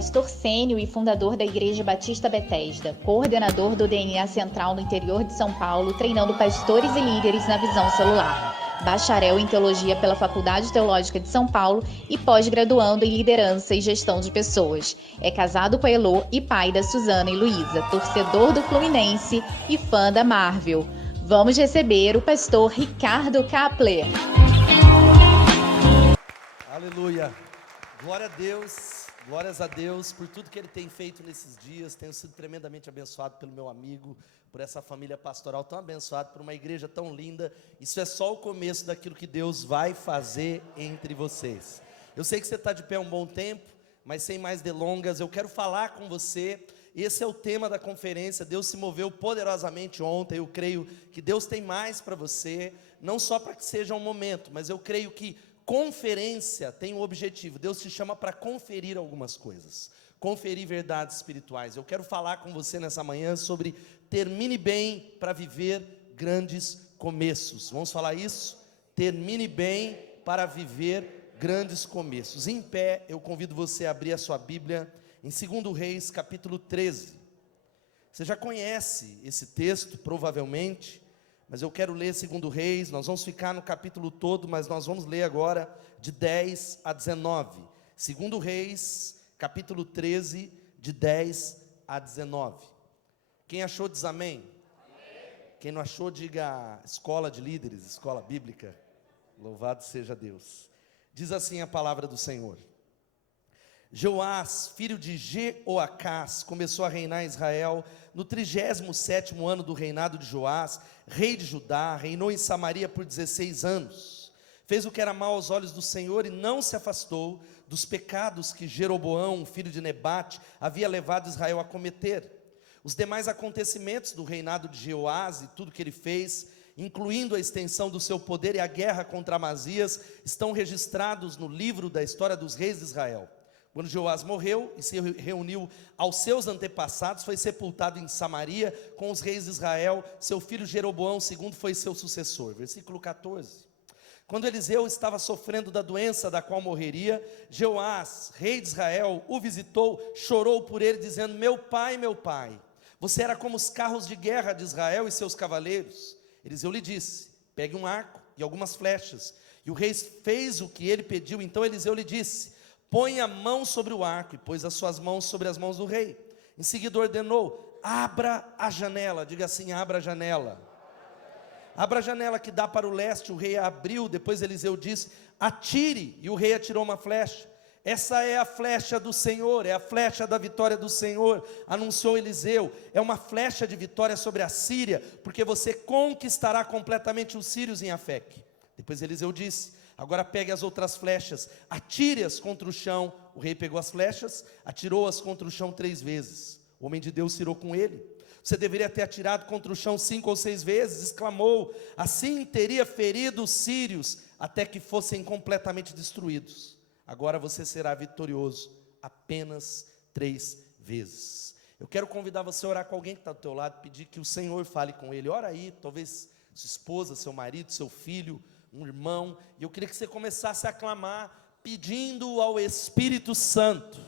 pastor sênior e fundador da Igreja Batista Betesda, coordenador do DNA Central no interior de São Paulo, treinando pastores e líderes na visão celular. Bacharel em Teologia pela Faculdade Teológica de São Paulo e pós-graduando em Liderança e Gestão de Pessoas. É casado com a Elô e pai da Suzana e Luísa, torcedor do Fluminense e fã da Marvel. Vamos receber o pastor Ricardo Kapler. Aleluia, glória a Deus, glórias a Deus por tudo que Ele tem feito nesses dias. Tenho sido tremendamente abençoado pelo meu amigo, por essa família pastoral tão abençoada, por uma igreja tão linda. Isso é só o começo daquilo que Deus vai fazer entre vocês. Eu sei que você está de pé um bom tempo, mas sem mais delongas, eu quero falar com você. Esse é o tema da conferência. Deus se moveu poderosamente ontem. Eu creio que Deus tem mais para você, não só para que seja um momento, mas eu creio que conferência tem um objetivo. Deus te chama para conferir algumas coisas, conferir verdades espirituais. Eu quero falar com você nessa manhã sobre termine bem para viver grandes começos. Vamos falar isso? Termine bem para viver grandes começos. Em pé, eu convido você a abrir a sua Bíblia em 2 Reis, capítulo 13. Você já conhece esse texto, provavelmente, mas eu quero ler 2 Reis. Nós vamos ficar no capítulo todo, mas nós vamos ler agora de 10 a 19. 2 Reis, capítulo 13, de 10 a 19. Quem achou diz amém? Amém. Quem não achou, diga escola de líderes, escola bíblica. Louvado seja Deus. Diz assim a palavra do Senhor: Joás, filho de Jeoacás, começou a reinar em Israel no 37º ano do reinado de Joás, rei de Judá. Reinou em Samaria por 16 anos. Fez o que era mal aos olhos do Senhor e não se afastou dos pecados que Jeroboão, filho de Nebate, havia levado Israel a cometer. Os demais acontecimentos do reinado de Jeoás e tudo que ele fez, incluindo a extensão do seu poder e a guerra contra Amazias, estão registrados no livro da história dos reis de Israel. Quando Joás morreu e se reuniu aos seus antepassados, foi sepultado em Samaria com os reis de Israel. Seu filho Jeroboão II foi seu sucessor. Versículo 14. Quando Eliseu estava sofrendo da doença da qual morreria, Joás, rei de Israel, o visitou, chorou por ele, dizendo: meu pai, você era como os carros de guerra de Israel e seus cavaleiros. Eliseu lhe disse: pegue um arco e algumas flechas. E o rei fez o que ele pediu. Então Eliseu lhe disse: põe a mão sobre o arco, e pôs as suas mãos sobre as mãos do rei. Em seguida ordenou: abra a janela. Diga assim: abra a janela. Abra a janela que dá para o leste. O rei a abriu. Depois Eliseu disse: atire. E o rei atirou uma flecha. Essa é a flecha do Senhor, é a flecha da vitória do Senhor, anunciou Eliseu. É uma flecha de vitória sobre a Síria, porque você conquistará completamente os sírios em Afeque. Depois Eliseu disse: agora pegue as outras flechas, atire-as contra o chão. O rei pegou as flechas, atirou-as contra o chão 3 vezes. O homem de Deus irou com ele: você deveria ter atirado contra o chão 5 ou 6 vezes, exclamou. Assim teria ferido os sírios, até que fossem completamente destruídos. Agora você será vitorioso apenas 3 vezes. Eu quero convidar você a orar com alguém que está do teu lado, pedir que o Senhor fale com ele. Ora aí, talvez sua esposa, seu marido, seu filho, um irmão. E eu queria que você começasse a clamar, pedindo ao Espírito Santo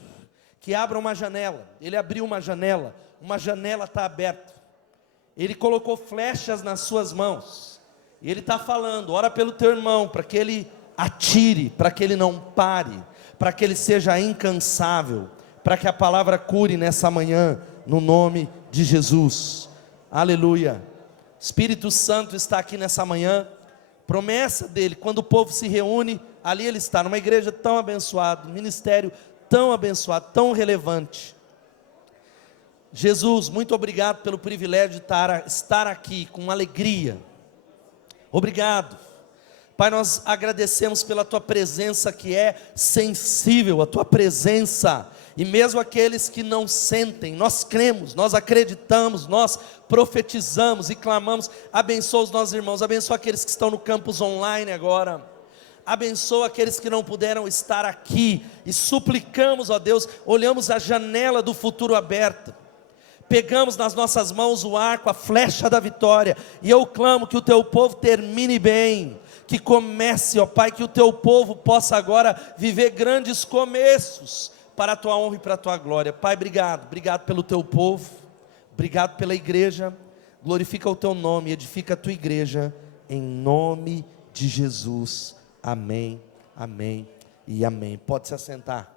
que abra uma janela. Ele abriu uma janela está aberta. Ele colocou flechas nas suas mãos. E ele está falando: ora pelo teu irmão, para que ele atire, para que ele não pare, para que ele seja incansável, para que a palavra cure nessa manhã, no nome de Jesus. Aleluia. Espírito Santo está aqui nessa manhã. Promessa dele: quando o povo se reúne, ali ele está, numa igreja tão abençoada, um ministério tão abençoado, tão relevante. Jesus, muito obrigado pelo privilégio de estar aqui com alegria. Obrigado, Pai. Nós agradecemos pela tua presença que é sensível, a tua presença. E mesmo aqueles que não sentem, nós cremos, nós acreditamos, nós profetizamos e clamamos. Abençoa os nossos irmãos, abençoa aqueles que estão no campus online agora, abençoa aqueles que não puderam estar aqui, e suplicamos, ó Deus, olhamos a janela do futuro aberta, pegamos nas nossas mãos o arco, a flecha da vitória, e eu clamo que o teu povo termine bem, que comece, ó Pai, que o teu povo possa agora viver grandes começos, para a tua honra e para a tua glória. Pai, obrigado pelo teu povo, obrigado pela igreja, glorifica o teu nome, edifica a tua igreja, em nome de Jesus, amém, amém e amém. Pode se assentar.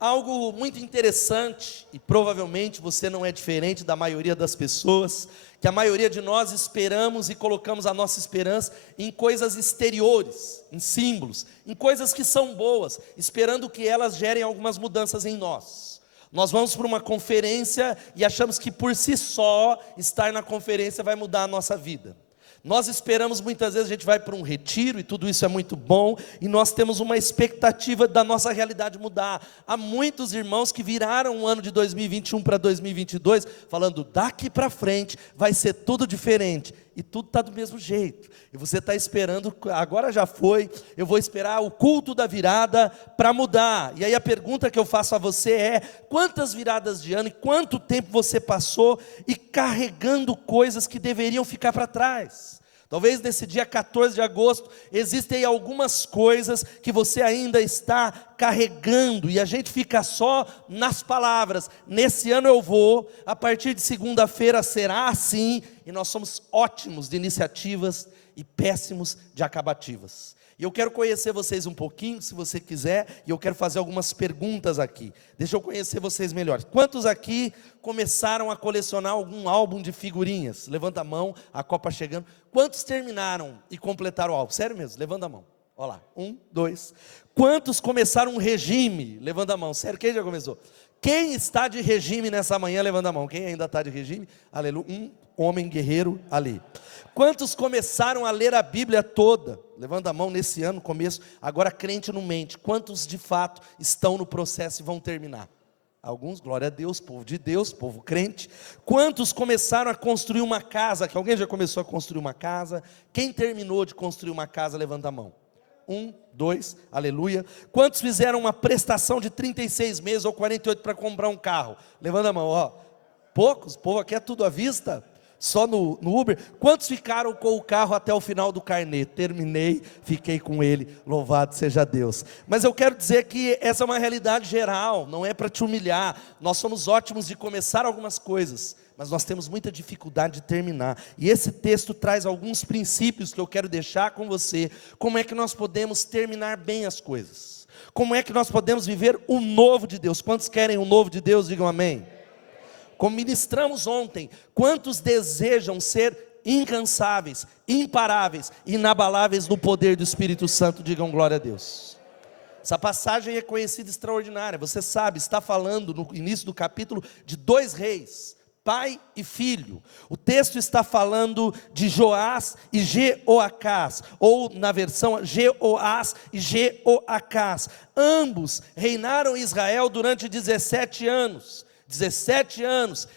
Algo muito interessante, e provavelmente você não é diferente da maioria das pessoas, que a maioria de nós esperamos e colocamos a nossa esperança em coisas exteriores, em símbolos, em coisas que são boas, esperando que elas gerem algumas mudanças em nós. Nós vamos para uma conferência e achamos que por si só, estar na conferência vai mudar a nossa vida. Nós esperamos, muitas vezes a gente vai para um retiro e tudo isso é muito bom, e nós temos uma expectativa da nossa realidade mudar. Há muitos irmãos que viraram o ano de 2021 para 2022, falando, daqui para frente vai ser tudo diferente, e tudo está do mesmo jeito, e você está esperando, agora já foi, eu vou esperar o culto da virada para mudar. E aí a pergunta que eu faço a você é, quantas viradas de ano e quanto tempo você passou e carregando coisas que deveriam ficar para trás? Talvez nesse dia 14 de agosto, existem algumas coisas que você ainda está carregando, e a gente fica só nas palavras, nesse ano eu vou, a partir de segunda-feira será assim, e nós somos ótimos de iniciativas e péssimos de acabativas. E eu quero conhecer vocês um pouquinho, se você quiser, e eu quero fazer algumas perguntas aqui. Deixa eu conhecer vocês melhor. Quantos aqui começaram a colecionar algum álbum de figurinhas? Levanta a mão, a Copa chegando. Quantos terminaram e completaram o álbum? Sério mesmo, levanta a mão. Olha lá, 1, 2. Quantos começaram um regime? Levanta a mão. Sério, quem já começou? Quem está de regime nessa manhã? Levanta a mão. Quem ainda está de regime? Aleluia. Um homem guerreiro ali. Quantos começaram a ler a Bíblia toda? Levanta a mão nesse ano, começo. Agora crente não mente. Quantos de fato estão no processo e vão terminar? Alguns, glória a Deus, povo de Deus, povo crente. Quantos começaram a construir uma casa? Que alguém já começou a construir uma casa? Quem terminou de construir uma casa, levanta a mão. 1, 2, aleluia. Quantos fizeram uma prestação de 36 meses ou 48 para comprar um carro? Levanta a mão, ó. Poucos, povo aqui é tudo à vista, só no Uber. Quantos ficaram com o carro até o final do carnê? Terminei, fiquei com ele, louvado seja Deus. Mas eu quero dizer que essa é uma realidade geral, não é para te humilhar. Nós somos ótimos de começar algumas coisas, mas nós temos muita dificuldade de terminar, e esse texto traz alguns princípios que eu quero deixar com você, como é que nós podemos terminar bem as coisas, como é que nós podemos viver o novo de Deus. Quantos querem o novo de Deus, digam amém. Como ministramos ontem, quantos desejam ser incansáveis, imparáveis, inabaláveis no poder do Espírito Santo, digam glória a Deus. Essa passagem é conhecida, extraordinária, você sabe, está falando no início do capítulo de 2 reis, pai e filho. O texto está falando de Joás e Jeoacás, ou na versão Jeoás e Jeoacás. Ambos reinaram em Israel durante 17 anos,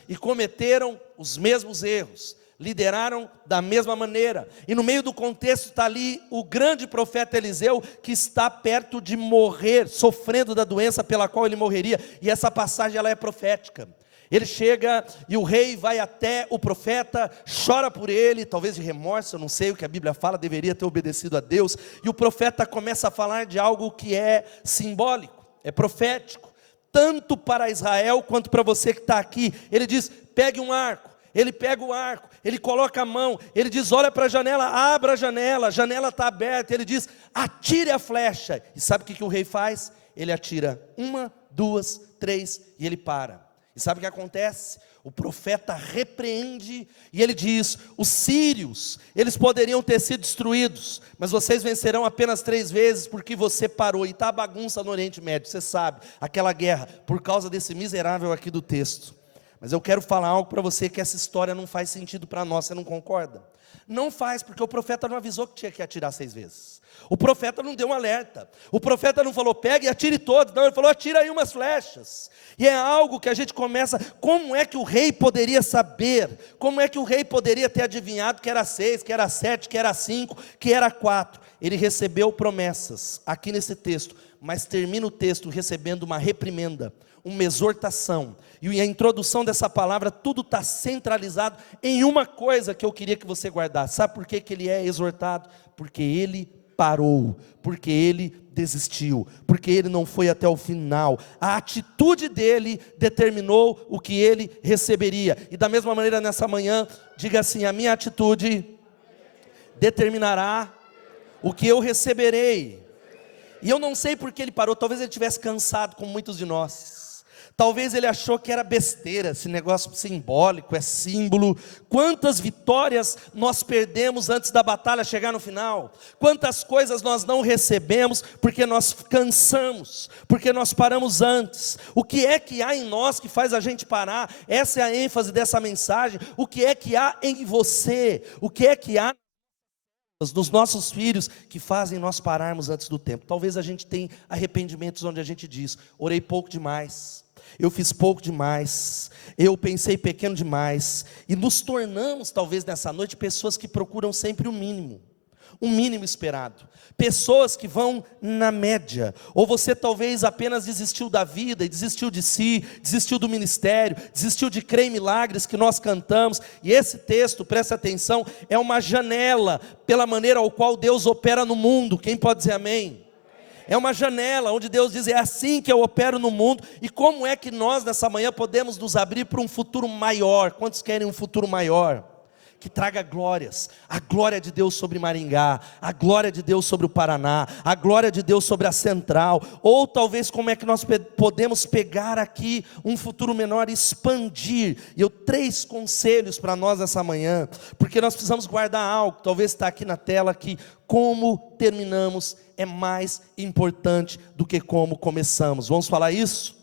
e cometeram os mesmos erros, lideraram da mesma maneira, e no meio do contexto está ali o grande profeta Eliseu, que está perto de morrer, sofrendo da doença pela qual ele morreria, e essa passagem ela é profética. Ele chega e o rei vai até o profeta, chora por ele, talvez de remorso, eu não sei o que a Bíblia fala, deveria ter obedecido a Deus, e o profeta começa a falar de algo que é simbólico, é profético, tanto para Israel quanto para você que está aqui. Ele diz, pegue um arco. Ele pega o arco, ele coloca a mão, ele diz, olha para a janela, abra a janela está aberta. Ele diz, atire a flecha. E sabe o que o rei faz? Ele atira 1, 2, 3 e ele para. E sabe o que acontece? O profeta repreende e ele diz, os sírios, eles poderiam ter sido destruídos, mas vocês vencerão apenas 3 vezes, porque você parou. E está a bagunça no Oriente Médio, você sabe, aquela guerra, por causa desse miserável aqui do texto. Mas eu quero falar algo para você, que essa história não faz sentido para nós, você não concorda? Não faz, porque o profeta não avisou que tinha que atirar 6 vezes. O profeta não deu um alerta. O profeta não falou, pegue e atire todos. Não, ele falou, atira aí umas flechas. E é algo que a gente começa, como é que o rei poderia saber? Como é que o rei poderia ter adivinhado que era 6, que era 7, que era 5, que era 4? Ele recebeu promessas, aqui nesse texto, mas termina o texto recebendo uma reprimenda, uma exortação. E a introdução dessa palavra, tudo está centralizado em uma coisa que eu queria que você guardasse. Sabe por que ele é exortado? Porque ele parou, porque ele desistiu, porque ele não foi até o final. A atitude dele determinou o que ele receberia. E da mesma maneira nessa manhã, diga assim: a minha atitude determinará o que eu receberei. E eu não sei porque ele parou. Talvez ele estivesse cansado, como muitos de nós. Talvez ele achou que era besteira, esse negócio simbólico, é símbolo. Quantas vitórias nós perdemos antes da batalha chegar no final? Quantas coisas nós não recebemos porque nós cansamos, porque nós paramos antes? O que é que há em nós que faz a gente parar? Essa é a ênfase dessa mensagem. O que é que há em você? O que é que há dos nossos filhos que fazem nós pararmos antes do tempo? Talvez a gente tenha arrependimentos onde a gente diz: orei pouco demais, eu fiz pouco demais, eu pensei pequeno demais. E nos tornamos talvez nessa noite pessoas que procuram sempre o mínimo esperado, pessoas que vão na média. Ou você talvez apenas desistiu da vida, e desistiu de si, desistiu do ministério, desistiu de crer em milagres que nós cantamos. E esse texto, presta atenção, é uma janela pela maneira ao qual Deus opera no mundo. Quem pode dizer amém? É uma janela onde Deus diz: é assim que eu opero no mundo. E como é que nós nessa manhã podemos nos abrir para um futuro maior? Quantos querem um futuro maior? Que traga glórias, a glória de Deus sobre Maringá, a glória de Deus sobre o Paraná, a glória de Deus sobre a Central. Ou talvez como é que nós podemos pegar aqui um futuro menor e expandir. E eu 3 conselhos para nós nessa manhã, porque nós precisamos guardar algo, talvez está aqui na tela, que como terminamos é mais importante do que como começamos. Vamos falar isso?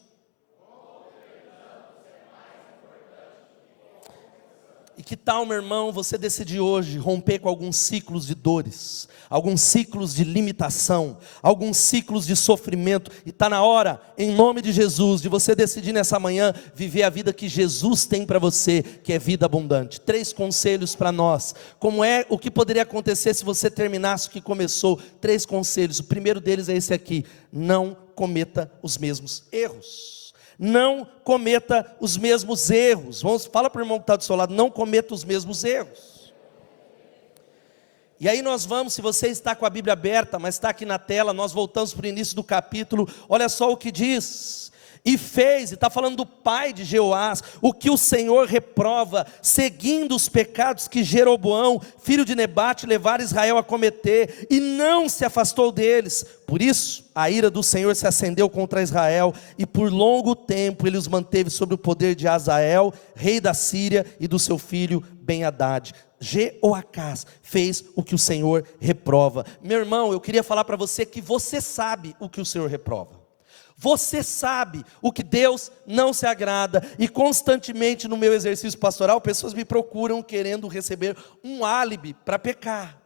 E que tal, meu irmão, você decidir hoje romper com alguns ciclos de dores, alguns ciclos de limitação, alguns ciclos de sofrimento? E está na hora, em nome de Jesus, de você decidir nessa manhã viver a vida que Jesus tem para você, que é vida abundante. 3 conselhos para nós. Como é, o que poderia acontecer se você terminasse o que começou? 3 conselhos. O primeiro deles é esse aqui: não cometa os mesmos erros. Não cometa os mesmos erros. Fala para o irmão que está do seu lado: não cometa os mesmos erros. E aí nós vamos, se você está com a Bíblia aberta, mas está aqui na tela, nós voltamos para o início do capítulo. Olha só o que diz: e fez, e está falando do pai de Jeoás, o que o Senhor reprova, seguindo os pecados que Jeroboão, filho de Nebate, levara Israel a cometer, e não se afastou deles. Por isso a ira do Senhor se acendeu contra Israel, e por longo tempo ele os manteve sob o poder de Azael, rei da Síria, e do seu filho Ben-Hadad. Jeoacás fez o que o Senhor reprova. Meu irmão, eu queria falar para você que você sabe o que o Senhor reprova. Você sabe o que Deus não se agrada. E constantemente no meu exercício pastoral, pessoas me procuram querendo receber um álibi para pecar.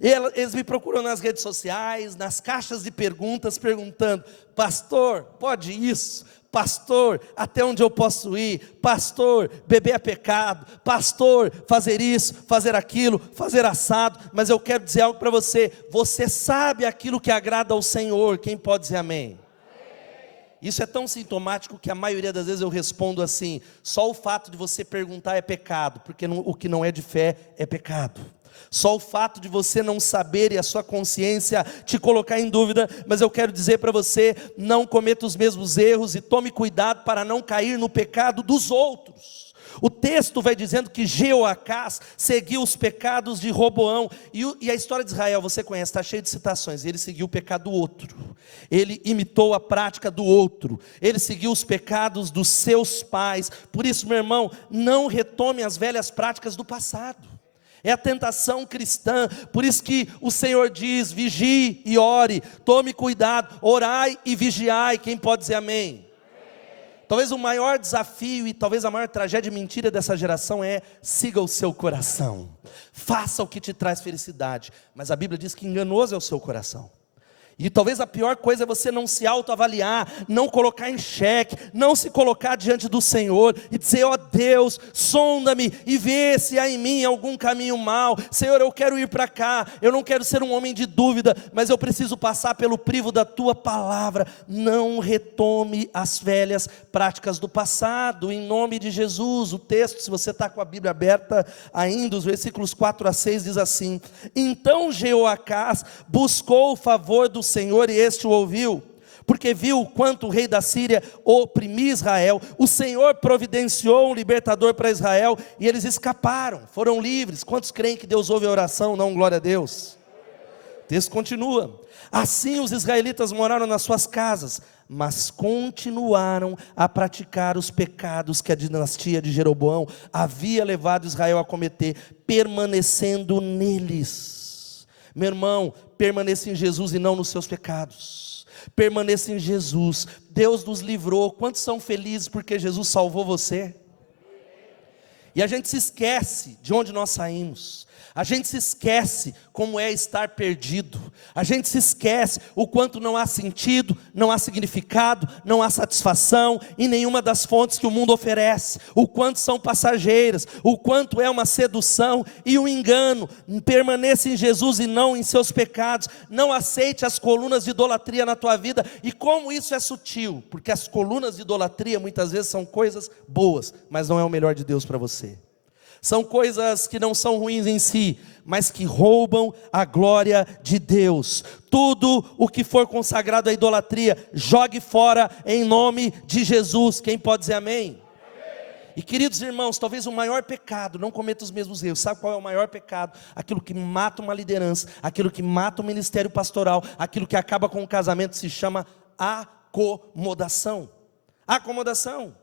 Eles me procuram nas redes sociais, nas caixas de perguntas, perguntando: pastor, pode isso? Pastor, até onde eu posso ir? Pastor, beber é pecado. Pastor, fazer isso, fazer aquilo, fazer assado. Mas eu quero dizer algo para você: você sabe aquilo que agrada ao Senhor. Quem pode dizer amém? Isso é tão sintomático que a maioria das vezes eu respondo assim: só o fato de você perguntar é pecado, porque o que não é de fé é pecado. Só o fato de você não saber e a sua consciência te colocar em dúvida. Mas eu quero dizer para você: não cometa os mesmos erros e tome cuidado para não cair no pecado dos outros. O texto vai dizendo que Jeoacás seguiu os pecados de Roboão. E a história de Israel, você conhece, está cheio de citações. Ele seguiu o pecado do outro, ele imitou a prática do outro, ele seguiu os pecados dos seus pais. Por isso, meu irmão, não retome as velhas práticas do passado. É a tentação cristã. Por isso que o Senhor diz: vigie e ore, tome cuidado, orai e vigiai. Quem pode dizer amém? Talvez o maior desafio e talvez a maior tragédia e mentira dessa geração é: siga o seu coração, faça o que te traz felicidade. Mas a Bíblia diz que enganoso é o seu coração. E talvez a pior coisa é você não se autoavaliar, não colocar em xeque, não se colocar diante do Senhor e dizer: ó Deus, sonda-me e vê se há em mim algum caminho mau. Senhor, eu quero ir para cá, eu não quero ser um homem de dúvida, mas eu preciso passar pelo crivo da tua palavra. Não retome as velhas práticas do passado, em nome de Jesus. O texto, se você está com a Bíblia aberta ainda, os versículos 4 a 6 diz assim: então Jeoacás buscou o favor do Senhor e este o ouviu, porque viu quanto o rei da Síria oprimia Israel. O Senhor providenciou um libertador para Israel e eles escaparam, foram livres. Quantos creem que Deus ouve a oração? Não, glória a Deus. O texto continua: assim os israelitas moraram nas suas casas, mas continuaram a praticar os pecados que a dinastia de Jeroboão havia levado Israel a cometer, permanecendo neles. Meu irmão, permaneça em Jesus e não nos seus pecados. Permaneça em Jesus. Deus nos livrou. Quantos são felizes porque Jesus salvou você? E a gente se esquece de onde nós saímos. A gente se esquece como é estar perdido. A gente se esquece o quanto não há sentido, não há significado, não há satisfação em nenhuma das fontes que o mundo oferece. O quanto são passageiras, o quanto é uma sedução e um engano. Permaneça em Jesus e não em seus pecados. Não aceite as colunas de idolatria na tua vida. E como isso é sutil, porque as colunas de idolatria muitas vezes são coisas boas, mas não é o melhor de Deus para você. São coisas que não são ruins em si, mas que roubam a glória de Deus. Tudo o que for consagrado à idolatria, jogue fora em nome de Jesus. Quem pode dizer amém? E queridos irmãos, talvez o maior pecado, não cometa os mesmos erros. Sabe qual é o maior pecado? Aquilo que mata uma liderança, aquilo que mata o ministério pastoral, aquilo que acaba com o casamento, se chama acomodação. Acomodação.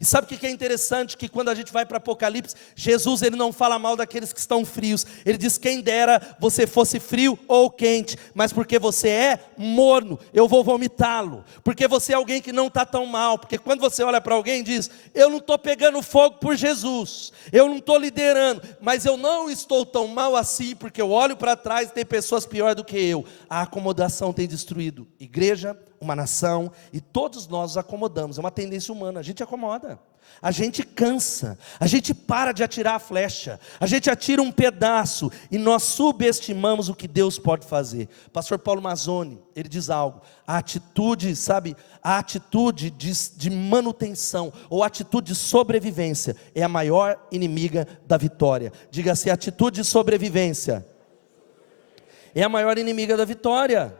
E sabe o que é interessante? Que quando a gente vai para Apocalipse, Jesus ele não fala mal daqueles que estão frios. Ele diz: quem dera você fosse frio ou quente, mas porque você é morno, eu vou vomitá-lo. Porque você é alguém que não está tão mal. Porque quando você olha para alguém e diz: eu não estou pegando fogo por Jesus, eu não estou liderando, mas eu não estou tão mal assim, porque eu olho para trás e tem pessoas piores do que eu. A acomodação tem destruído igreja, uma nação, e todos nós nos acomodamos. É uma tendência humana, a gente acomoda, a gente cansa, a gente para de atirar a flecha, a gente atira um pedaço, e nós subestimamos o que Deus pode fazer. Pastor Paulo Mazzoni, ele diz algo: a atitude, sabe, a atitude de manutenção, ou atitude de sobrevivência, é a maior inimiga da vitória. Diga-se: a atitude de sobrevivência é a maior inimiga da vitória.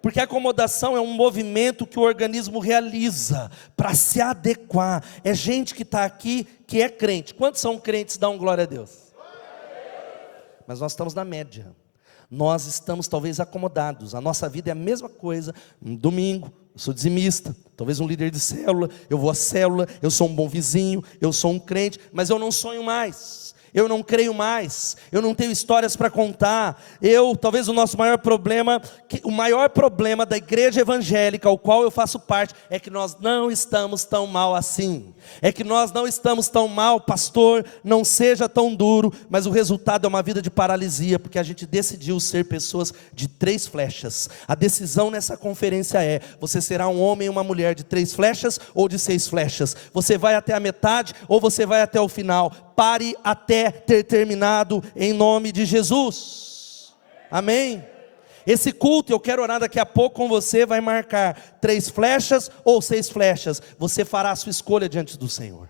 Porque a acomodação é um movimento que o organismo realiza para se adequar. É gente que está aqui que é crente. Quantos são crentes? Dão glória a Deus. Mas nós estamos na média. Nós estamos talvez acomodados. A nossa vida é a mesma coisa. Um domingo, eu sou dizimista, talvez um líder de célula, eu vou à célula, eu sou um bom vizinho, eu sou um crente, mas eu não sonho mais. Eu não creio mais, eu não tenho histórias para contar. Talvez o nosso maior problema, o maior problema da igreja evangélica, ao qual eu faço parte, é que nós não estamos tão mal assim. É que nós não estamos tão mal, pastor, não seja tão duro, mas o resultado é uma vida de paralisia, porque a gente decidiu ser pessoas de 3 flechas. A decisão nessa conferência é: você será um homem e uma mulher de 3 flechas ou de 6 flechas? Você vai até a metade ou você vai até o final? Pare até ter terminado em nome de Jesus. Amém? Esse culto, eu quero orar daqui a pouco com você, vai marcar 3 flechas ou 6 flechas. Você fará a sua escolha diante do Senhor.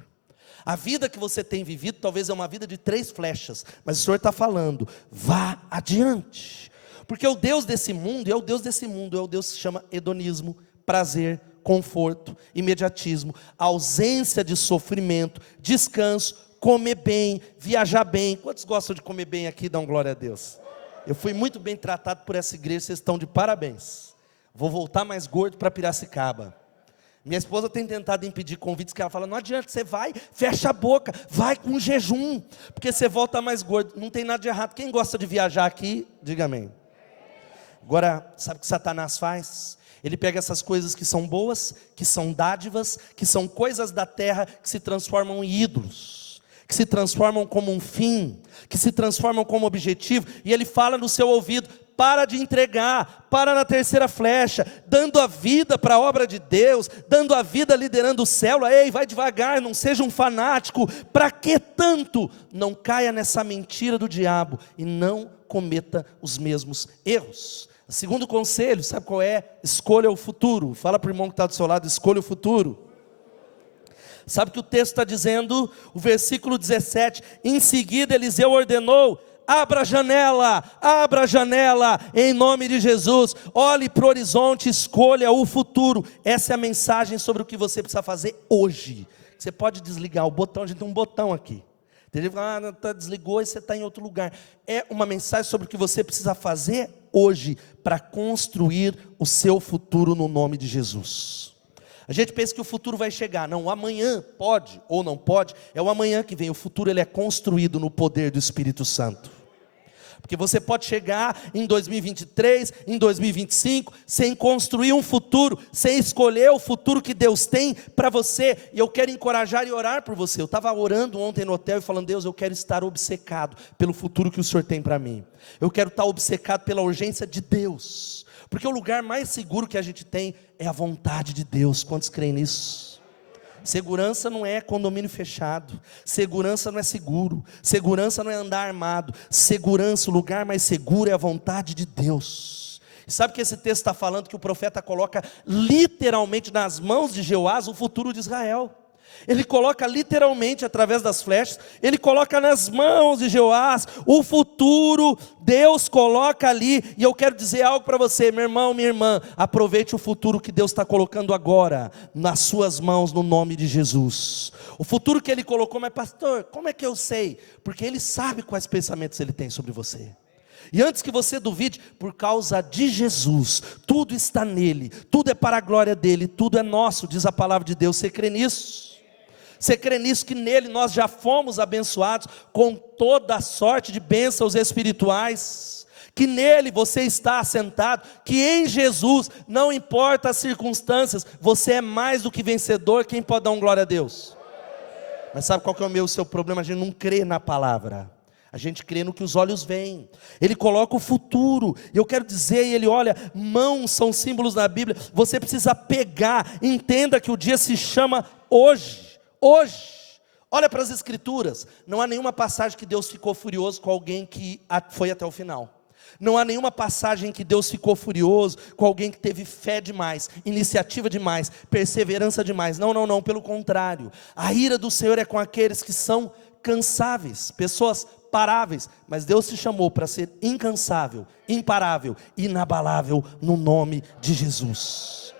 A vida que você tem vivido talvez é uma vida de 3 flechas, mas o Senhor está falando: vá adiante. Porque o Deus desse mundo, é o Deus desse mundo, é o Deus que se chama hedonismo, prazer, conforto, imediatismo, ausência de sofrimento, descanso, comer bem, viajar bem. Quantos gostam de comer bem aqui? Dão glória a Deus. Eu fui muito bem tratado por essa igreja, vocês estão de parabéns. Vou voltar mais gordo para Piracicaba. Minha esposa tem tentado impedir convites, que ela fala: não adianta, você vai, fecha a boca, vai com jejum, porque você volta mais gordo. Não tem nada de errado. Quem gosta de viajar aqui, diga amém. Agora, sabe o que Satanás faz? Ele pega essas coisas que são boas, que são dádivas, que são coisas da terra, que se transformam em ídolos, que se transformam como um fim, que se transformam como objetivo, e ele fala no seu ouvido: para de entregar, para na terceira flecha, dando a vida para a obra de Deus, dando a vida liderando o célula. Ei, vai devagar, não seja um fanático. Para que tanto? Não caia nessa mentira do diabo e não cometa os mesmos erros. Segundo conselho, sabe qual é? Escolha o futuro. Fala para o irmão que está do seu lado, escolha o futuro. Sabe o que o texto está dizendo? O versículo 17, em seguida Eliseu ordenou: abra a janela, em nome de Jesus, olhe para o horizonte, escolha o futuro. Essa é a mensagem sobre o que você precisa fazer hoje. Você pode desligar o botão, a gente tem um botão aqui. Tem gente que fala, desligou e você está em outro lugar. É uma mensagem sobre o que você precisa fazer hoje, para construir o seu futuro no nome de Jesus. A gente pensa que o futuro vai chegar. Não, o amanhã pode ou não pode, é o amanhã que vem. O futuro ele é construído no poder do Espírito Santo. Porque você pode chegar em 2023, em 2025, sem construir um futuro, sem escolher o futuro que Deus tem para você. E eu quero encorajar e orar por você. Eu estava orando ontem no hotel e falando: Deus, eu quero estar obcecado pelo futuro que o Senhor tem para mim. Eu quero estar obcecado pela urgência de Deus. Porque o lugar mais seguro que a gente tem é a vontade de Deus. Quantos creem nisso? Segurança não é condomínio fechado, segurança não é seguro, segurança não é andar armado, segurança, o lugar mais seguro é a vontade de Deus. E sabe que esse texto está falando que o profeta coloca literalmente nas mãos de Jeoás o futuro de Israel. Ele coloca literalmente através das flechas, ele coloca nas mãos de Jeoás o futuro, Deus coloca ali. E eu quero dizer algo para você, meu irmão, minha irmã, aproveite o futuro que Deus está colocando agora nas suas mãos, no nome de Jesus. O futuro que Ele colocou, mas pastor, como é que eu sei? Porque Ele sabe quais pensamentos Ele tem sobre você. E antes que você duvide, por causa de Jesus, tudo está nele, tudo é para a glória dele, tudo é nosso, diz a palavra de Deus. Você crê nisso? Você crê nisso, que nele nós já fomos abençoados com toda a sorte de bênçãos espirituais? Que nele você está assentado, que em Jesus, não importa as circunstâncias, você é mais do que vencedor. Quem pode dar um glória a Deus? Mas sabe qual que é o seu problema? A gente não crê na palavra. A gente crê no que os olhos veem. Ele coloca o futuro. E eu quero dizer, ele olha, mãos são símbolos da Bíblia. Você precisa pegar, entenda que o dia se chama hoje. Hoje, olha para as escrituras, não há nenhuma passagem que Deus ficou furioso com alguém que foi até o final. Não há nenhuma passagem que Deus ficou furioso com alguém que teve fé demais, iniciativa demais, perseverança demais. Não, não, não, pelo contrário. A ira do Senhor é com aqueles que são cansáveis, pessoas paráveis. Mas Deus te chamou para ser incansável, imparável, inabalável no nome de Jesus.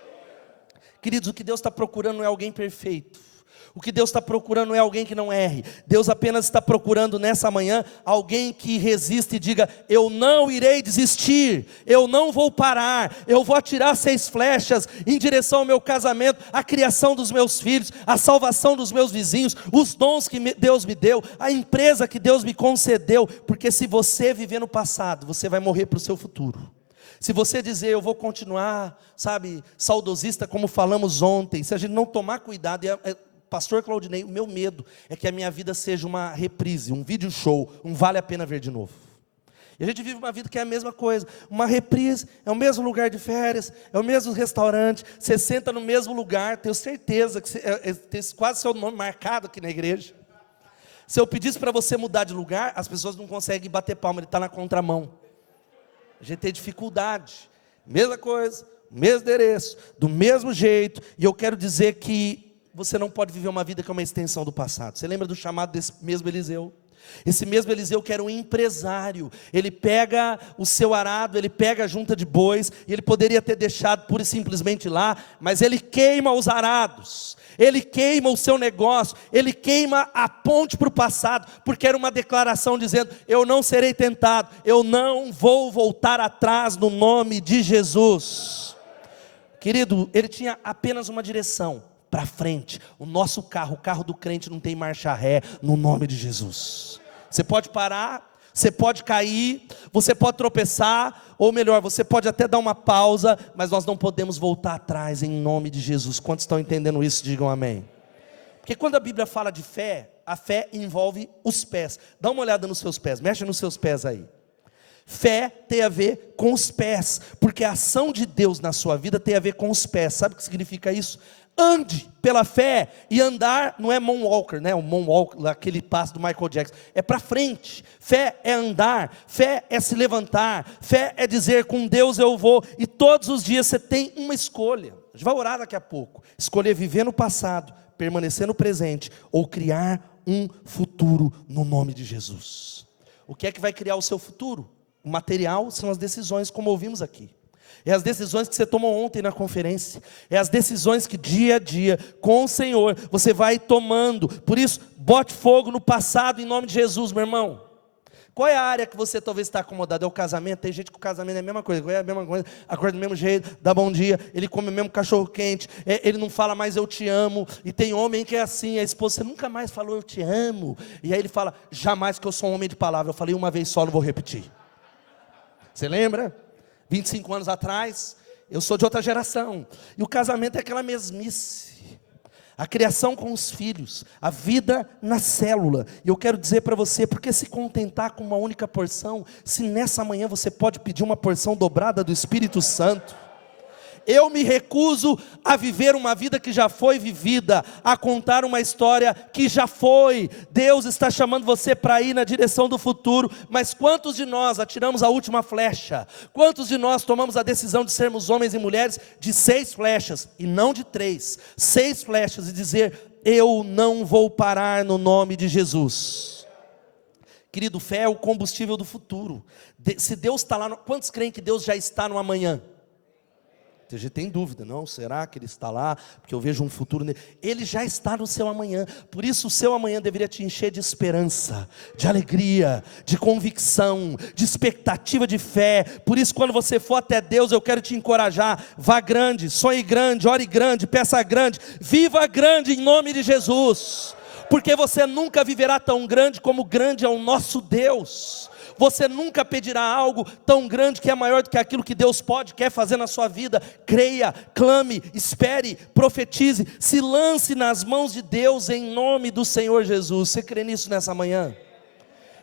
Queridos, o que Deus está procurando não é alguém perfeito. O que Deus está procurando não é alguém que não erre. Deus apenas está procurando nessa manhã alguém que resista e diga: eu não irei desistir, eu não vou parar, eu vou atirar 6 flechas em direção ao meu casamento, a criação dos meus filhos, a salvação dos meus vizinhos, os dons que Deus me deu, a empresa que Deus me concedeu. Porque se você viver no passado, você vai morrer para o seu futuro. Se você dizer: eu vou continuar, sabe, saudosista como falamos ontem, se a gente não tomar cuidado, Pastor Claudinei, o meu medo é que a minha vida seja uma reprise, um vídeo show, um vale a pena ver de novo. E a gente vive uma vida que é a mesma coisa, uma reprise, é o mesmo lugar de férias, é o mesmo restaurante, você senta no mesmo lugar, tenho certeza que tem quase seu nome marcado aqui na igreja. Se eu pedisse para você mudar de lugar, as pessoas não conseguem bater palma, ele está na contramão. A gente tem dificuldade, mesma coisa, mesmo endereço, do mesmo jeito. E eu quero dizer que você não pode viver uma vida que é uma extensão do passado. Você lembra do chamado desse mesmo Eliseu? Esse mesmo Eliseu que era um empresário. Ele pega o seu arado, ele pega a junta de bois, e ele poderia ter deixado pura e simplesmente lá, mas ele queima os arados, ele queima o seu negócio, ele queima a ponte para o passado, porque era uma declaração dizendo: eu não serei tentado, eu não vou voltar atrás no nome de Jesus. Querido, ele tinha apenas uma direção: para frente. O nosso carro, o carro do crente, não tem marcha ré, no nome de Jesus. Você pode parar, você pode cair, você pode tropeçar, ou melhor, você pode até dar uma pausa, mas nós não podemos voltar atrás, em nome de Jesus. Quantos estão entendendo isso? Digam amém. Porque quando a Bíblia fala de fé, a fé envolve os pés. Dá uma olhada nos seus pés, mexe nos seus pés aí. Fé tem a ver com os pés, porque a ação de Deus na sua vida tem a ver com os pés. Sabe o que significa isso? Ande pela fé, e andar não é moonwalker, né? O moonwalk, aquele passo do Michael Jackson, é para frente. Fé é andar, fé é se levantar, fé é dizer, com Deus eu vou, e todos os dias você tem uma escolha. A gente vai orar daqui a pouco, escolher viver no passado, permanecer no presente, ou criar um futuro no nome de Jesus. O que é que vai criar o seu futuro? O material são as decisões, como ouvimos aqui. É as decisões que você tomou ontem na conferência. É as decisões que dia a dia, com o Senhor, você vai tomando. Por isso, bote fogo no passado em nome de Jesus, meu irmão. Qual é a área que você talvez está acomodado? É o casamento? Tem gente que o casamento é a mesma coisa. É a mesma coisa, acorda do mesmo jeito, dá bom dia, ele come o mesmo cachorro quente, ele não fala mais eu te amo. E tem homem que é assim, a esposa, você nunca mais falou eu te amo. E aí ele fala, jamais, que eu sou um homem de palavra. Eu falei uma vez só, não vou repetir. Você lembra? 25 anos atrás, eu sou de outra geração, e o casamento é aquela mesmice, a criação com os filhos, a vida na célula. E eu quero dizer para você, por que se contentar com uma única porção, se nessa manhã você pode pedir uma porção dobrada do Espírito Santo? Eu me recuso a viver uma vida que já foi vivida, a contar uma história que já foi. Deus está chamando você para ir na direção do futuro, mas quantos de nós atiramos a última flecha? Quantos de nós tomamos a decisão de sermos homens e mulheres de 6 flechas, e não de 3, 6 flechas, e dizer, eu não vou parar no nome de Jesus? Querido, fé é o combustível do futuro. Se Deus está lá, quantos creem que Deus já está no amanhã? A gente tem dúvida, não, será que Ele está lá, porque eu vejo um futuro nele? Ele já está no seu amanhã, por isso o seu amanhã deveria te encher de esperança, de alegria, de convicção, de expectativa, de fé. Por isso, quando você for até Deus, eu quero te encorajar, vá grande, sonhe grande, ore grande, peça grande, viva grande em nome de Jesus, porque você nunca viverá tão grande como grande é o nosso Deus. Você nunca pedirá algo tão grande que é maior do que aquilo que Deus pode, quer fazer na sua vida. Creia, clame, espere, profetize, se lance nas mãos de Deus em nome do Senhor Jesus. Você crê nisso nessa manhã?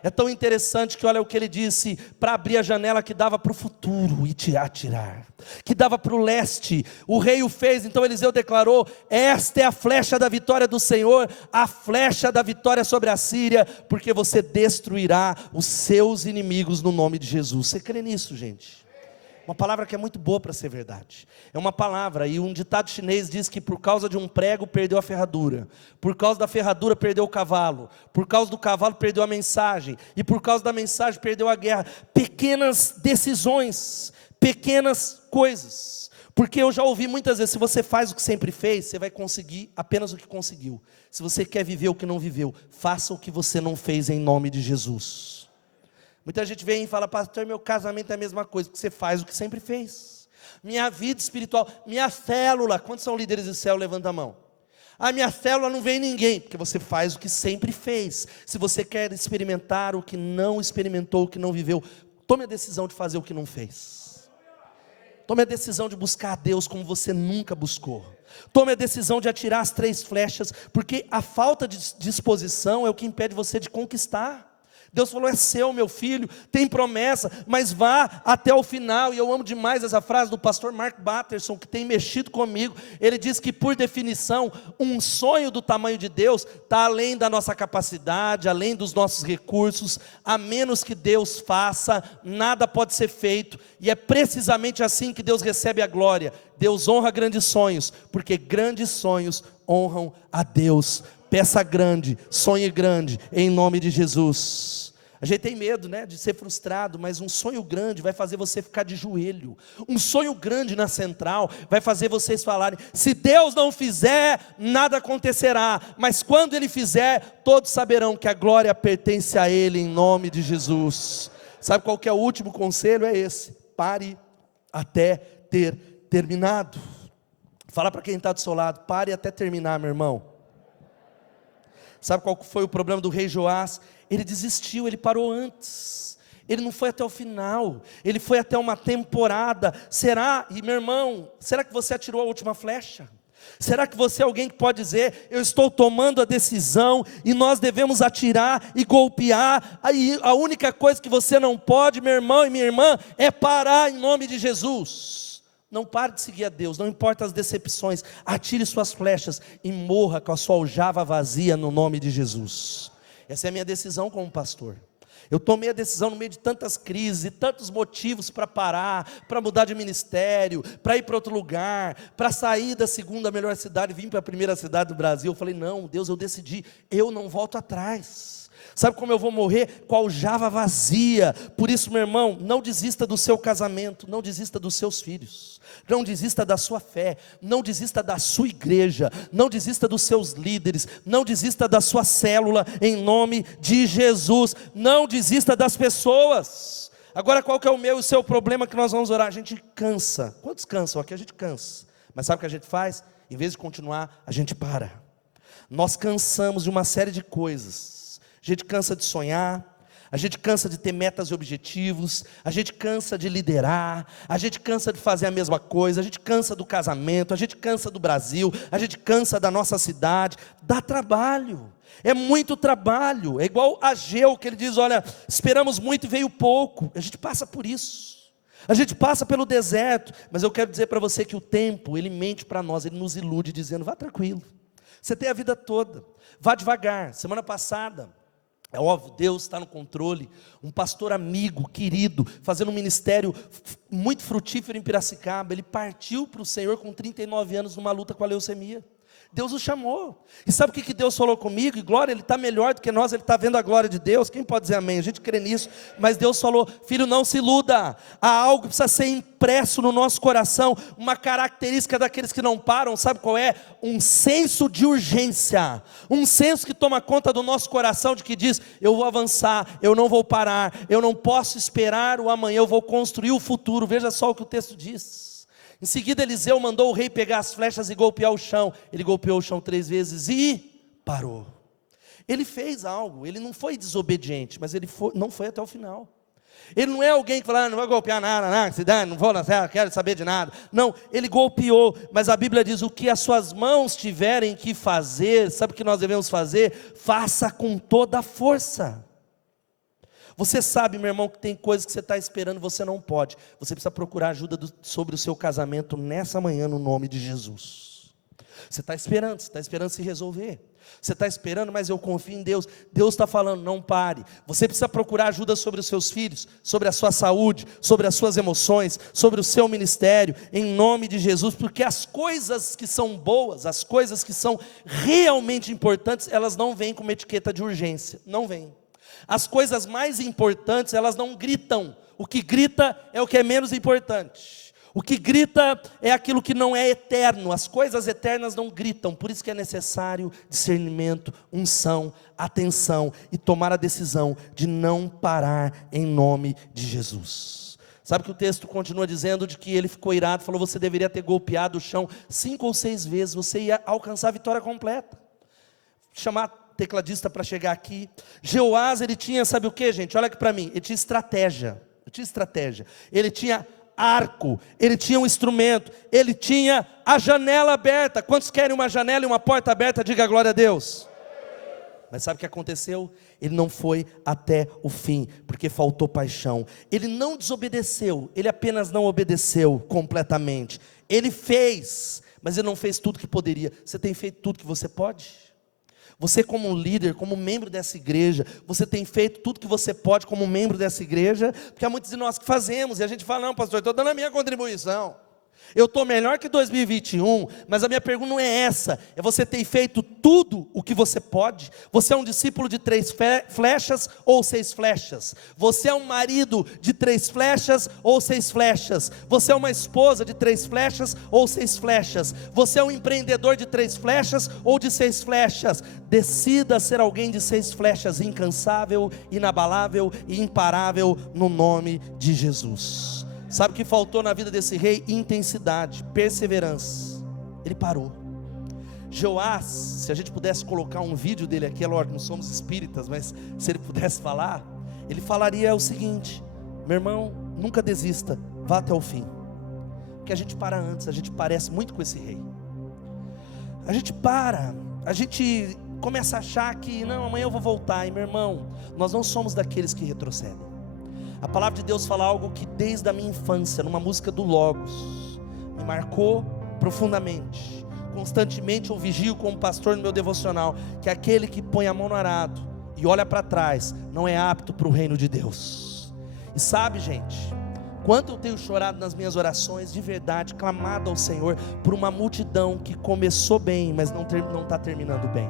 É tão interessante que olha o que ele disse, para abrir a janela que dava para o futuro e te atirar, que dava para o leste, o rei o fez. Então Eliseu declarou, esta é a flecha da vitória do Senhor, a flecha da vitória sobre a Síria, porque você destruirá os seus inimigos no nome de Jesus. Você crê nisso, gente? Uma palavra que é muito boa para ser verdade. É uma palavra, e um ditado chinês diz que por causa de um prego perdeu a ferradura, por causa da ferradura perdeu o cavalo, por causa do cavalo perdeu a mensagem, e por causa da mensagem perdeu a guerra. Pequenas decisões, pequenas coisas, porque eu já ouvi muitas vezes, se você faz o que sempre fez, você vai conseguir apenas o que conseguiu. Se você quer viver o que não viveu, faça o que você não fez em nome de Jesus. Muita gente vem e fala, pastor, meu casamento é a mesma coisa, porque você faz o que sempre fez. Minha vida espiritual, minha célula, quantos são líderes de célula? Levanta a mão. A minha célula não vem ninguém, porque você faz o que sempre fez. Se você quer experimentar o que não experimentou, o que não viveu, tome a decisão de fazer o que não fez. Tome a decisão de buscar a Deus como você nunca buscou. Tome a decisão de atirar as 3 flechas, porque a falta de disposição é o que impede você de conquistar. Deus falou, é seu, meu filho, tem promessa, mas vá até o final. E eu amo demais essa frase do pastor Mark Batterson, que tem mexido comigo. Ele diz que, por definição, um sonho do tamanho de Deus está além da nossa capacidade, além dos nossos recursos. A menos que Deus faça, nada pode ser feito. E é precisamente assim que Deus recebe a glória. Deus honra grandes sonhos, porque grandes sonhos honram a Deus. Peça grande, sonhe grande, em nome de Jesus. A gente tem medo, né, de ser frustrado, mas um sonho grande vai fazer você ficar de joelho. Um sonho grande na central vai fazer vocês falarem, se Deus não fizer, nada acontecerá, mas quando Ele fizer, todos saberão que a glória pertence a Ele, em nome de Jesus. Sabe qual que é o último conselho? É esse, pare até ter terminado. Fala para quem está do seu lado, pare até terminar, meu irmão. Sabe qual foi o problema do rei Joás? Ele desistiu, ele parou antes. Ele não foi até o final, ele foi até uma temporada. Será, e meu irmão, será que você atirou a última flecha? Será que você é alguém que pode dizer, eu estou tomando a decisão, e nós devemos atirar e golpear, aí a única coisa que você não pode, meu irmão e minha irmã, é parar em nome de Jesus. Não pare de seguir a Deus, não importa as decepções, atire suas flechas e morra com a sua aljava vazia no nome de Jesus. Essa é a minha decisão como pastor. Eu tomei a decisão no meio de tantas crises e tantos motivos para parar, para mudar de ministério, para ir para outro lugar, para sair da segunda melhor cidade e vir para a primeira cidade do Brasil. Eu falei, não, Deus, eu decidi, eu não volto atrás. Sabe como eu vou morrer? Com a aljava vazia. Por isso, meu irmão, não desista do seu casamento, não desista dos seus filhos, não desista da sua fé, não desista da sua igreja, não desista dos seus líderes, não desista da sua célula, em nome de Jesus. Não desista das pessoas. Agora, qual que é o meu e o seu problema que nós vamos orar? A gente cansa. Quantos cansam aqui? A gente cansa. Mas sabe o que a gente faz? Em vez de continuar, a gente para. Nós cansamos de uma série de coisas. A gente cansa de sonhar, a gente cansa de ter metas e objetivos, a gente cansa de liderar, a gente cansa de fazer a mesma coisa, a gente cansa do casamento, a gente cansa do Brasil, a gente cansa da nossa cidade. Dá trabalho, é muito trabalho. É igual Ageu, que ele diz, olha, esperamos muito e veio pouco. A gente passa por isso, a gente passa pelo deserto. Mas eu quero dizer para você que o tempo, ele mente para nós, ele nos ilude dizendo, vá tranquilo, você tem a vida toda, vá devagar. Semana passada, é óbvio, Deus está no controle. Um pastor amigo, querido, fazendo um ministério muito frutífero em Piracicaba, ele partiu para o Senhor com 39 anos numa luta com a leucemia. Deus o chamou. E sabe o que Deus falou comigo? E glória, ele está melhor do que nós, ele está vendo a glória de Deus. Quem pode dizer amém? A gente crê nisso. Mas Deus falou, filho, não se iluda. Há algo que precisa ser impresso no nosso coração. Uma característica daqueles que não param, sabe qual é? Um senso de urgência. Um senso que toma conta do nosso coração, de que diz, eu vou avançar, eu não vou parar, eu não posso esperar o amanhã, eu vou construir o futuro. Veja só o que o texto diz. Em seguida Eliseu mandou o rei pegar as flechas e golpear o chão. Ele golpeou o chão 3 vezes e parou. Ele fez algo, ele não foi desobediente, mas ele não foi até o final. Ele não é alguém que fala, não vou golpear nada, não vou na terra, quero saber de nada. Não, ele golpeou, mas a Bíblia diz, o que as suas mãos tiverem que fazer, sabe o que nós devemos fazer? Faça com toda a força. Você sabe, meu irmão, que tem coisas que você está esperando e você não pode. Você precisa procurar ajuda sobre o seu casamento nessa manhã, no nome de Jesus. Você está esperando se resolver. Você está esperando, mas eu confio em Deus. Deus está falando, não pare. Você precisa procurar ajuda sobre os seus filhos, sobre a sua saúde, sobre as suas emoções, sobre o seu ministério, em nome de Jesus. Porque as coisas que são boas, as coisas que são realmente importantes, elas não vêm com uma etiqueta de urgência. Não vêm. As coisas mais importantes, elas não gritam. O que grita é o que é menos importante. O que grita é aquilo que não é eterno. As coisas eternas não gritam. Por isso que é necessário discernimento, unção, atenção e tomar a decisão de não parar em nome de Jesus. Sabe que o texto continua dizendo de que ele ficou irado, falou, você deveria ter golpeado o chão 5 ou 6 vezes, você ia alcançar a vitória completa. Chamar tecladista para chegar aqui. Jeoás, ele tinha, sabe o que, gente? Olha aqui para mim, ele tinha estratégia. Ele tinha arco, ele tinha um instrumento, ele tinha a janela aberta. Quantos querem uma janela e uma porta aberta? Diga glória a Deus. Mas sabe o que aconteceu? Ele não foi até o fim, porque faltou paixão. Ele não desobedeceu, ele apenas não obedeceu completamente. Ele fez, mas ele não fez tudo que poderia. Você tem feito tudo que você pode? Você como um líder, como membro dessa igreja, você tem feito tudo que você pode como membro dessa igreja? Porque há muitos de nós que fazemos, e a gente fala, não pastor, estou dando a minha contribuição. Eu estou melhor que 2021, mas a minha pergunta não é essa, é você ter feito tudo o que você pode? Você é um discípulo de 3 flechas ou 6 flechas? Você é um marido de 3 flechas ou 6 flechas? Você é uma esposa de 3 flechas ou 6 flechas? Você é um empreendedor de 3 flechas ou de 6 flechas? Decida ser alguém de 6 flechas, incansável, inabalável e imparável, no nome de Jesus. Sabe o que faltou na vida desse rei? Intensidade, perseverança. Ele parou. Jeoás, se a gente pudesse colocar um vídeo dele aqui, é lógico, não somos espíritas, mas se ele pudesse falar, ele falaria o seguinte: meu irmão, nunca desista, vá até o fim. Porque a gente para antes, a gente parece muito com esse rei. A gente começa a achar que não, amanhã eu vou voltar. E meu irmão, nós não somos daqueles que retrocedem. A palavra de Deus fala algo que desde a minha infância, numa música do Logos, me marcou profundamente. Constantemente eu vigio como pastor no meu devocional, que aquele que põe a mão no arado e olha para trás, não é apto para o reino de Deus. E sabe, gente, quanto eu tenho chorado nas minhas orações, de verdade, clamado ao Senhor, por uma multidão que começou bem, mas não está terminando bem.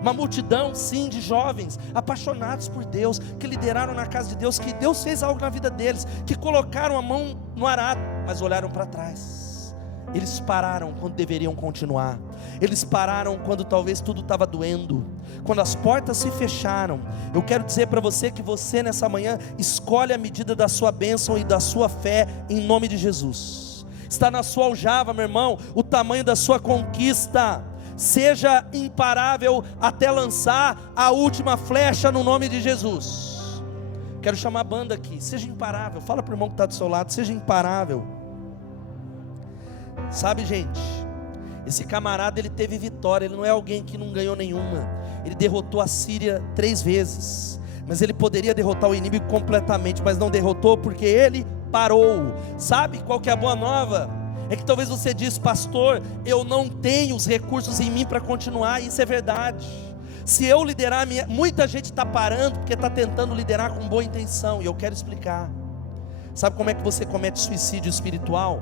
Uma multidão, sim, de jovens apaixonados por Deus, que lideraram na casa de Deus, que Deus fez algo na vida deles, que colocaram a mão no arado, mas olharam para trás. Eles pararam quando deveriam continuar. Eles pararam quando talvez tudo estava doendo, quando as portas se fecharam. Eu quero dizer para você que você nessa manhã escolhe a medida da sua bênção e da sua fé em nome de Jesus. Está na sua aljava, meu irmão, o tamanho da sua conquista. Seja imparável até lançar a última flecha no nome de Jesus. Quero chamar a banda aqui. Seja imparável. Fala para o irmão que está do seu lado, seja imparável. Sabe, gente, esse camarada, ele teve vitória. Ele não é alguém que não ganhou nenhuma. Ele derrotou a Síria 3 vezes, mas ele poderia derrotar o inimigo completamente, mas não derrotou porque ele parou. Sabe qual que é a boa nova? É que talvez você diz: pastor, eu não tenho os recursos em mim para continuar. Isso é verdade. Se eu liderar, muita gente está parando porque está tentando liderar com boa intenção, e eu quero explicar. Sabe como é que você comete suicídio espiritual?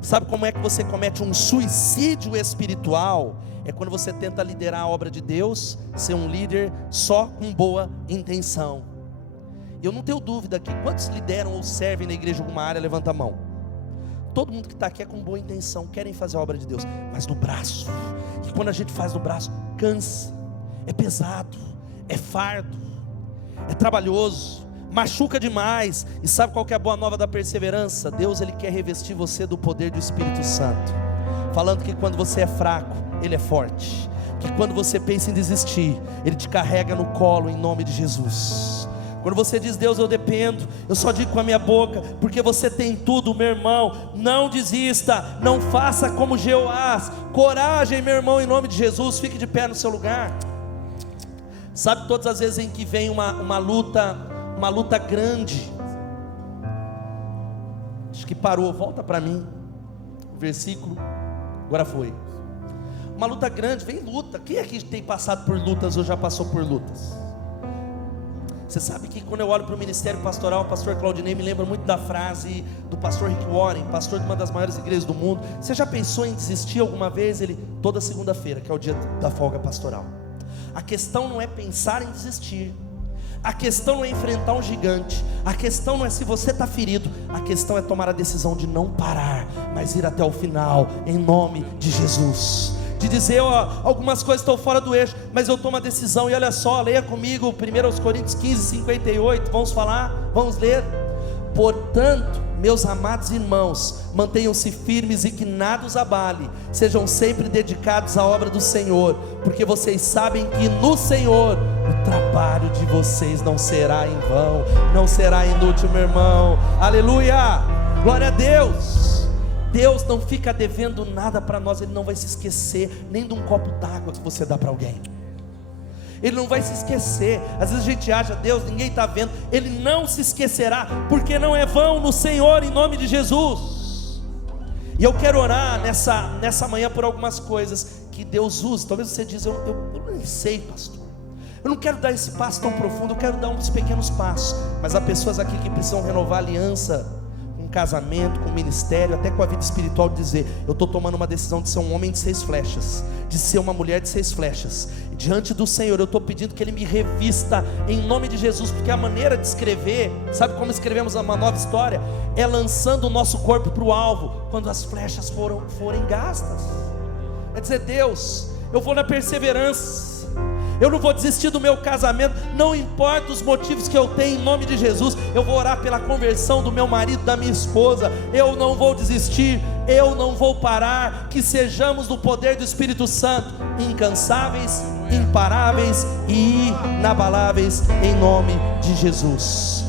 Sabe como é que você comete um suicídio espiritual? É quando você tenta liderar a obra de Deus, ser um líder só com boa intenção. Eu não tenho dúvida que quantos lideram ou servem na igreja em alguma área, levanta a mão. Todo mundo que está aqui é com boa intenção, querem fazer a obra de Deus, mas no braço, e quando a gente faz no braço, cansa, é pesado, é fardo, é trabalhoso, machuca demais. E sabe qual que é a boa nova da perseverança? Deus, Ele quer revestir você do poder do Espírito Santo, falando que quando você é fraco, Ele é forte, que quando você pensa em desistir, Ele te carrega no colo em nome de Jesus. Quando você diz: Deus, eu dependo, eu só digo com a minha boca, porque você tem tudo, meu irmão, não desista, não faça como Jeoás, coragem, meu irmão, em nome de Jesus. Fique de pé no seu lugar. Sabe, todas as vezes em que vem uma luta grande, acho que parou, volta para mim, o versículo, agora foi. Uma luta grande, vem luta. Quem aqui tem passado por lutas ou já passou por lutas? Você sabe que quando eu olho para o ministério pastoral, o pastor Claudinei me lembra muito da frase do pastor Rick Warren, pastor de uma das maiores igrejas do mundo. Você já pensou em desistir alguma vez? Ele, toda segunda-feira, que é o dia da folga pastoral. A questão não é pensar em desistir, a questão não é enfrentar um gigante, a questão não é se você está ferido, a questão é tomar a decisão de não parar, mas ir até o final, em nome de Jesus. De dizer: ó, algumas coisas estão fora do eixo, mas eu tomo a decisão. E olha só, leia comigo 1 Coríntios 15:58, vamos ler. Portanto, meus amados irmãos, mantenham-se firmes e que nada os abale, sejam sempre dedicados à obra do Senhor, porque vocês sabem que no Senhor o trabalho de vocês não será em vão, não será inútil, meu irmão. Aleluia, glória a Deus. Deus não fica devendo nada para nós. Ele não vai se esquecer nem de um copo d'água que você dá para alguém. Ele não vai se esquecer. Às vezes a gente acha: Deus, ninguém está vendo. Ele não se esquecerá, porque não é vão no Senhor, em nome de Jesus. E eu quero orar nessa manhã por algumas coisas que Deus usa. Talvez você diz: eu nem sei, pastor, eu não quero dar esse passo tão profundo, eu quero dar uns pequenos passos. Mas há pessoas aqui que precisam renovar aliança com casamento, com ministério, até com a vida espiritual, de dizer: eu estou tomando uma decisão de ser um homem de 6 flechas, de ser uma mulher de 6 flechas, e diante do Senhor eu estou pedindo que Ele me revista em nome de Jesus. Porque a maneira de escrever, sabe como escrevemos uma nova história? É lançando o nosso corpo para o alvo, quando as flechas forem gastas. É dizer: Deus, eu vou na perseverança, eu não vou desistir do meu casamento, não importa os motivos que eu tenho, em nome de Jesus. Eu vou orar pela conversão do meu marido, da minha esposa. Eu não vou desistir, eu não vou parar. Que sejamos no poder do Espírito Santo, incansáveis, imparáveis e inabaláveis, em nome de Jesus.